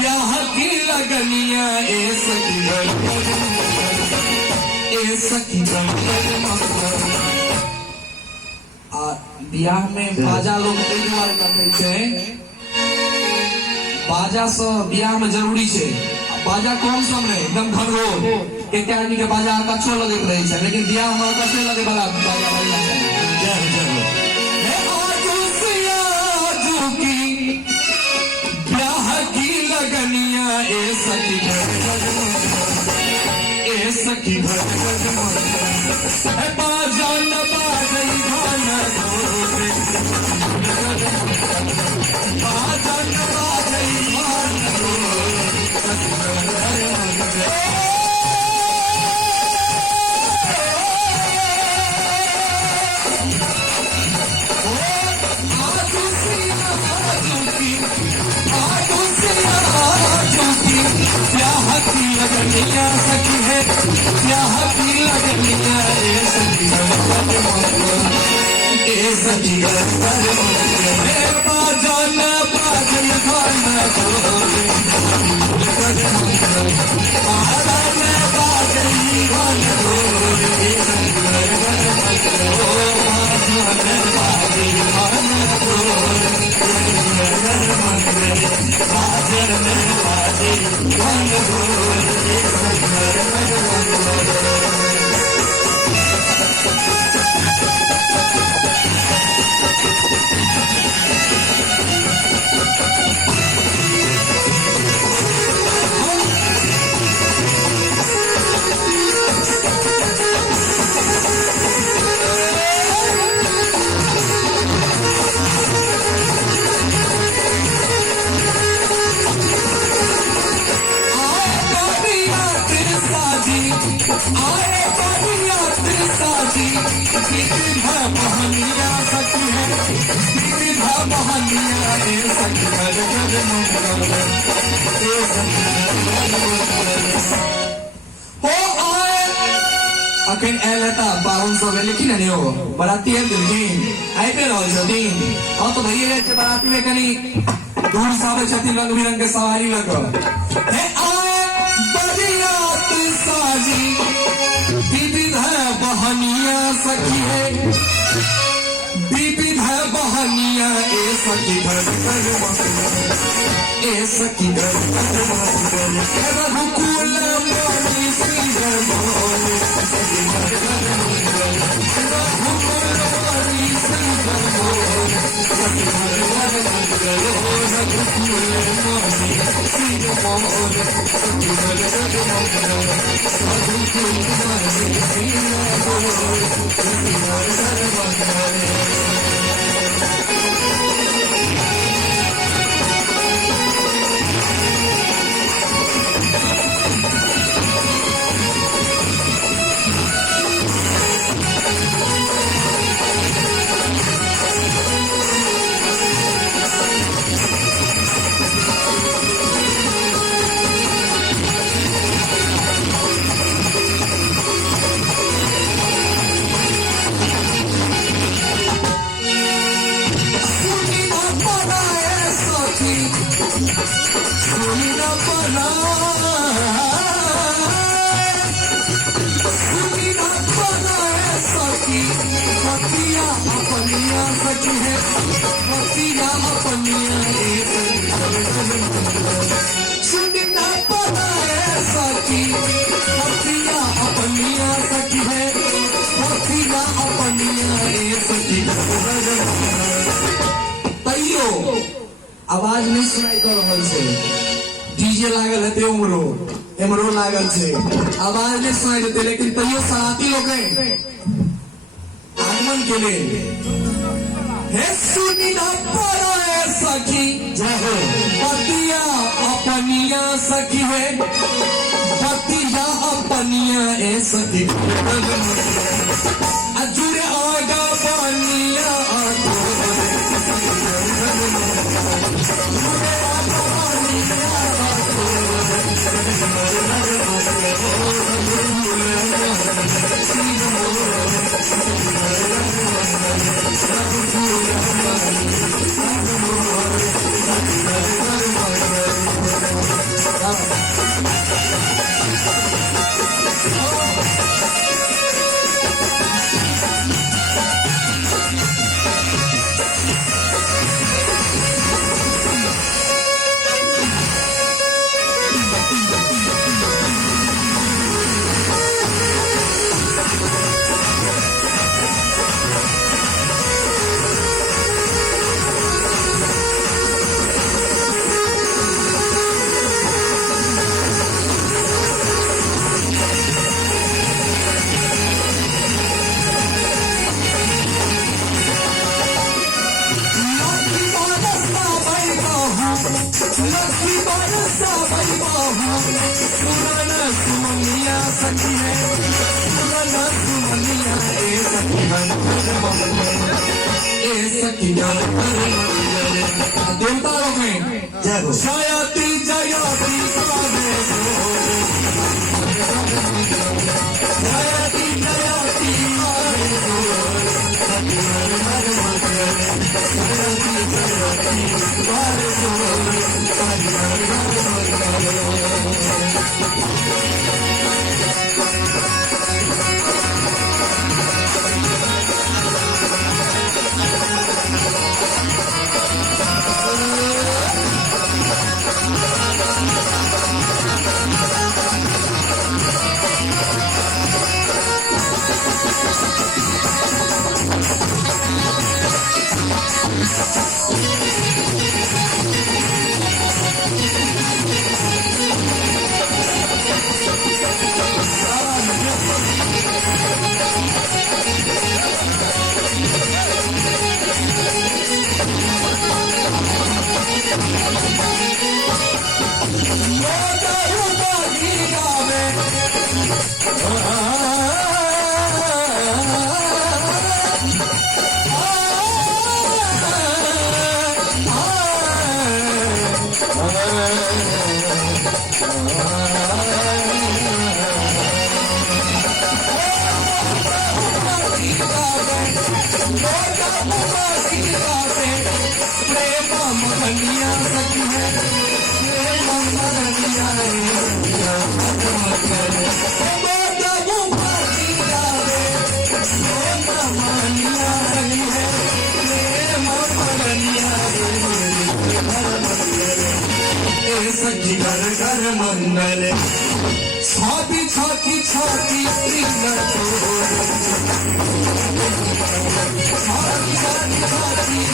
ब्याह की लगनिया ए सखी ब्याह में बाजा लोग बाजा से ब्याह में जरूरी है। बाजा कौन सा में एकदम घनघोर के क्या आदमी के बाजा अच्छो लगे रहे है, लेकिन ब्याह में अच्छे लगे वाला बाजा बजना चाहिए। ब्याह की लगनिया ए सखी बाजा न बाजई गाना बाजा न बाजई ब्याह की लगनिया सखी है, ब्याह की लगनिया ए सखी बाजा न बाजई गाना बाजा न बाजई गाना akan elata baon so lekin ani ho barati el din ai pe ro jo din aur to bhaiya che barati mein kani दूर सावे छती रंग बिरंग के सवारी लगो हे आए बरियात साजी विविध बहनिया सखी है, विविध बहनिया ए सखी ए सखी रघुकुल मणि श्रीधर मोरे आवाज नहीं सुनाई कर रहल से, डीजे लागल है उमरो एमरो लागल से, आवाज नहीं सुनाई देते, लेकिन तैयो सराती लोग आगमन के लिए हे सुनी ना पड़ा है सखी जय हो पतिया अपनिया सखी है, पतिया अपनिया ए सखी अजुरे आगा पनिया बहू पुराना सुमनिया सखी है पुराना सुमनिया ए सखी घर ए सखी घर देवता लोग हैं जयती जयती कावे जयती जयती सखी घर घर मंगल छाती छाती छाती छाती छाती छाती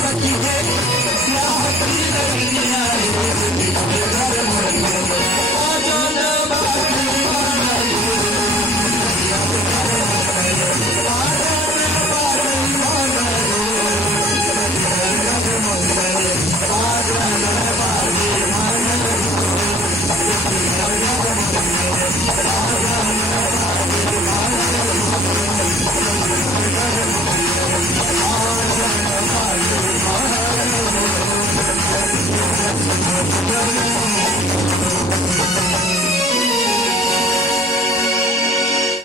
सखी है